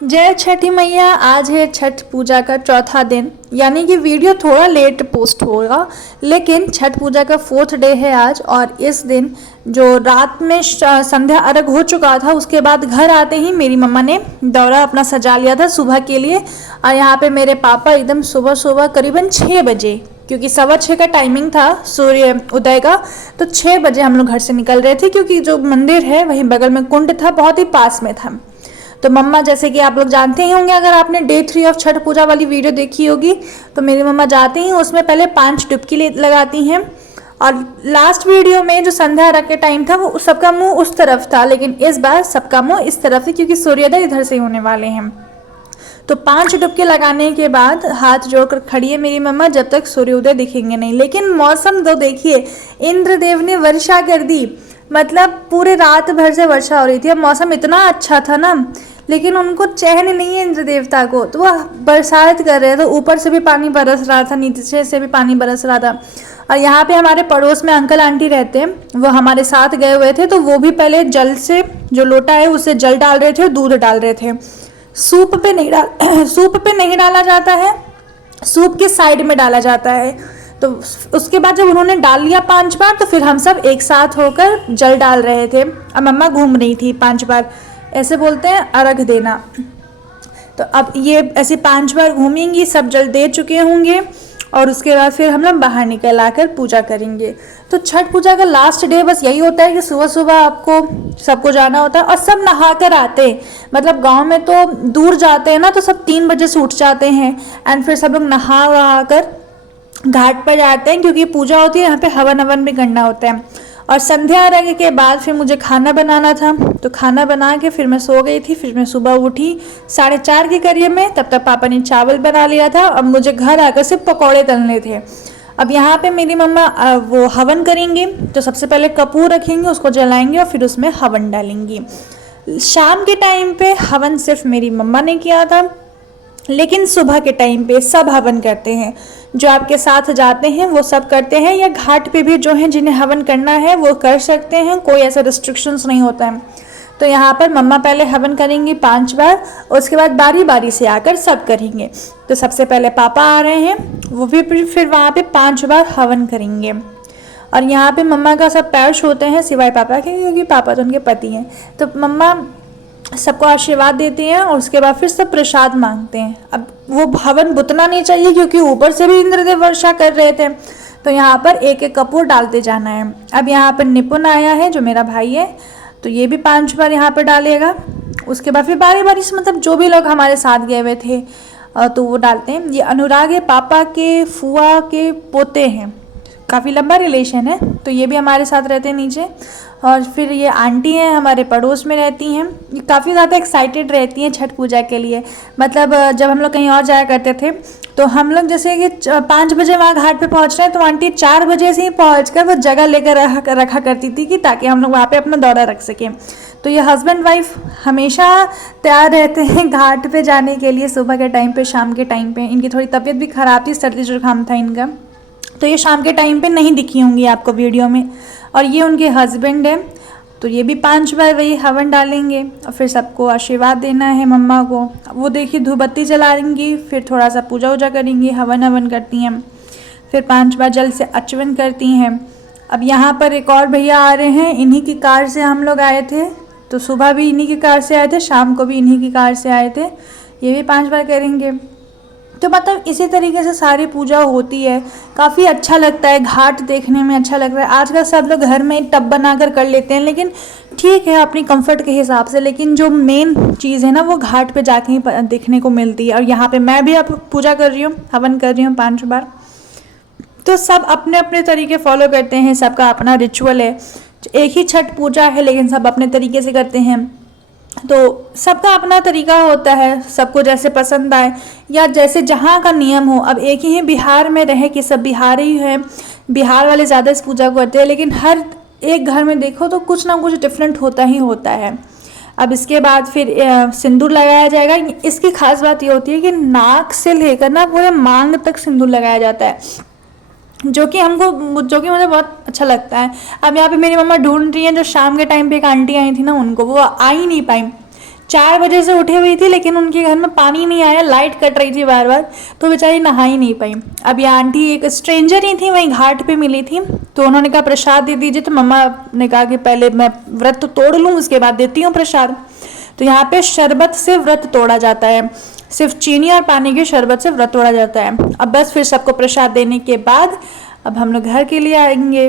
जय छठी मैया। आज है छठ पूजा का चौथा दिन, यानी कि वीडियो थोड़ा लेट पोस्ट होगा, लेकिन छठ पूजा का फोर्थ डे है आज। और इस दिन जो रात में संध्या अर्घ हो चुका था, उसके बाद घर आते ही मेरी मम्मा ने दौरा अपना सजा लिया था सुबह के लिए। और यहाँ पे मेरे पापा एकदम सुबह सुबह करीबन 6 बजे, क्योंकि 6:15 का टाइमिंग था सूर्य उदय का, तो 6 बजे हम लोग घर से निकल रहे थे, क्योंकि जो मंदिर है वहीं बगल में कुंड था, बहुत ही पास में था। तो मम्मा, जैसे कि आप लोग जानते ही होंगे, अगर आपने डे 3 ऑफ छठ पूजा वाली वीडियो देखी होगी, तो मेरी मम्मा जाती हैं उसमें पहले 5 डुबकी लगाती हैं। और लास्ट वीडियो में जो संध्या रख के टाइम था, वो सबका मुंह उस तरफ था, लेकिन इस बार सबका मुंह इस तरफ है, क्योंकि सूर्योदय इधर से होने वाले हैं। तो 5 डुबके लगाने के बाद हाथ जोड़कर खड़ी है मेरी मम्मा, जब तक सूर्योदय दिखेंगे नहीं। लेकिन मौसम तो देखिए, इंद्रदेव ने वर्षा कर दी, मतलब पूरे रात भर से वर्षा हो रही थी। अब मौसम इतना अच्छा था ना, लेकिन उनको चैन नहीं है इंद्र देवता को, तो वह बरसात कर रहे थे। ऊपर से भी पानी बरस रहा था, नीचे से भी पानी बरस रहा था। और यहाँ पे हमारे पड़ोस में अंकल आंटी रहते हैं, वो हमारे साथ गए हुए थे, तो वो भी पहले जल से, जो लोटा है उससे जल डाल रहे थे और दूध डाल रहे थे। सूप पे नहीं डाला जाता है, सूप के साइड में डाला जाता है। तो उसके बाद जब उन्होंने डाल लिया 5 बार, तो फिर हम सब एक साथ होकर जल डाल रहे थे। अब मम्मा घूम रही थी 5 बार, ऐसे बोलते हैं अर्घ देना। तो अब ये ऐसे 5 बार घूमेंगी, सब जल दे चुके होंगे, और उसके बाद फिर हम लोग बाहर निकल आकर पूजा करेंगे। तो छठ पूजा का लास्ट डे बस यही होता है कि सुबह सुबह आपको सबको जाना होता है, और सब नहा कर आते हैं। मतलब गांव में तो दूर जाते हैं ना, तो सब 3 बजे से उठ जाते हैं, एंड फिर सब लोग नहा वहा कर घाट पर जाते हैं, क्योंकि पूजा होती है, यहाँ पे हवन हवन भी करना होता है। और संध्या अर्घ्य के बाद फिर मुझे खाना बनाना था, तो खाना बना के फिर मैं सो गई थी। फिर मैं सुबह उठी 4:30 के करीब में, तब तक पापा ने चावल बना लिया था। अब मुझे घर आकर सिर्फ पकौड़े तलने थे। अब यहाँ पे मेरी मम्मा वो हवन करेंगी, तो सबसे पहले कपूर रखेंगे, उसको जलाएंगे और फिर उसमें हवन डालेंगी। शाम के टाइम पे हवन सिर्फ मेरी मम्मा ने किया था, लेकिन सुबह के टाइम पे सब हवन करते हैं। जो आपके साथ जाते हैं वो सब करते हैं, या घाट पे भी जो हैं जिन्हें हवन करना है वो कर सकते हैं, कोई ऐसा रिस्ट्रिक्शंस नहीं होता है। तो यहाँ पर मम्मा पहले हवन करेंगी 5 बार, उसके बाद बारी बारी से आकर सब करेंगे। तो सबसे पहले पापा आ रहे हैं, वो भी फिर वहाँ पे 5 बार हवन करेंगे। और यहाँ पे मम्मा का सब पैर छूते हैं सिवाय पापा के, क्योंकि पापा तो उनके पति हैं। तो मम्मा सबको आशीर्वाद देती हैं, और उसके बाद फिर सब प्रसाद मांगते हैं। अब वो हवन बुतना नहीं चाहिए, क्योंकि ऊपर से भी इंद्रदेव वर्षा कर रहे थे, तो यहाँ पर एक एक कपूर डालते जाना है। अब यहाँ पर निपुण आया है, जो मेरा भाई है, तो ये भी 5 बार यहाँ पर डालेगा। उसके बाद फिर बारी बारी से, मतलब जो भी लोग हमारे साथ गए हुए थे, तो वो डालते हैं। ये अनुराग है, पापा के फुआ के पोते हैं, काफ़ी लंबा रिलेशन है, तो ये भी हमारे साथ रहते हैं नीचे। और फिर ये आंटी हैं, हमारे पड़ोस में रहती हैं, ये काफ़ी ज़्यादा एक्साइटेड रहती हैं छठ पूजा के लिए। मतलब जब हम लोग कहीं और जाया करते थे, तो हम लोग जैसे कि 5 बजे वहाँ घाट पे पहुँच रहे हैं, तो आंटी 4 बजे से ही पहुँच कर वो जगह लेकर रखा करती थी, कि ताकि हम लोग वहाँ पे अपना दौरा रख सकें। तो ये हस्बैंड वाइफ हमेशा तैयार रहते हैं घाट पे जाने के लिए, सुबह के टाइम पे, शाम के टाइम पे। इनकी थोड़ी तबीयत भी ख़राब थी, सर्दी जुकाम था इनका, तो ये शाम के टाइम पे नहीं दिखी होंगी आपको वीडियो में। और ये उनके हस्बैंड है, तो ये भी 5 बार वही हवन डालेंगे, और फिर सबको आशीर्वाद देना है मम्मा को। वो देखिए धूप बत्ती जलाएंगी, फिर थोड़ा सा पूजा वूजा करेंगी, हवन करती हैं, फिर 5 बार जल से अचवन करती हैं। अब यहाँ पर एक और भैया आ रहे हैं, इन्हीं की कार से हम लोग आए थे, तो सुबह भी इन्हीं की कार से आए थे, शाम को भी इन्हीं की कार से आए थे। ये भी 5 बार करेंगे। तो मतलब इसी तरीके से सारी पूजा होती है, काफ़ी अच्छा लगता है, घाट देखने में अच्छा लगता है। आजकल सब लोग घर में टब बनाकर कर लेते हैं, लेकिन ठीक है अपनी कंफर्ट के हिसाब से, लेकिन जो मेन चीज़ है ना, वो घाट पे जाके ही देखने को मिलती है। और यहाँ पे मैं भी अब पूजा कर रही हूँ, हवन कर रही हूँ 5 बार। तो सब अपने अपने तरीके फॉलो करते हैं, सबका अपना रिचुअल है। एक ही छठ पूजा है, लेकिन सब अपने तरीके से करते हैं, तो सबका अपना तरीका होता है, सबको जैसे पसंद आए या जैसे जहाँ का नियम हो। अब एक ही बिहार में रहे कि सब बिहारी हैं, बिहार वाले ज़्यादा इस पूजा को करते हैं, लेकिन हर एक घर में देखो तो कुछ ना कुछ डिफरेंट होता ही होता है। अब इसके बाद फिर सिंदूर लगाया जाएगा। इसकी खास बात ये होती है कि नाक से लेकर ना पूरे मांग तक सिंदूर लगाया जाता है, जो कि मुझे बहुत अच्छा लगता है। अब यहाँ पे मेरी मम्मा ढूंढ रही हैं, जो शाम के टाइम पे एक आंटी आई थी ना, उनको, वो आ ही नहीं पाई, 4 बजे से उठी हुई थी, लेकिन उनके घर में पानी नहीं आया, लाइट कट रही थी बार बार, तो बेचारी नहा ही नहीं पाई। अब ये आंटी एक स्ट्रेंजर ही थी, वहीं घाट पे मिली थी, तो उन्होंने कहा प्रसाद दे दीजिए। तो मम्मा ने कहा कि पहले मैं व्रत तो तोड़ लूँ, उसके बाद देती हूँ प्रसाद। तो यहाँ पे शरबत से व्रत तोड़ा जाता है, सिर्फ चीनी और पानी के शरबत से व्रत तोड़ा जाता है। अब बस फिर सबको प्रसाद देने के बाद अब हम लोग घर के लिए आएंगे।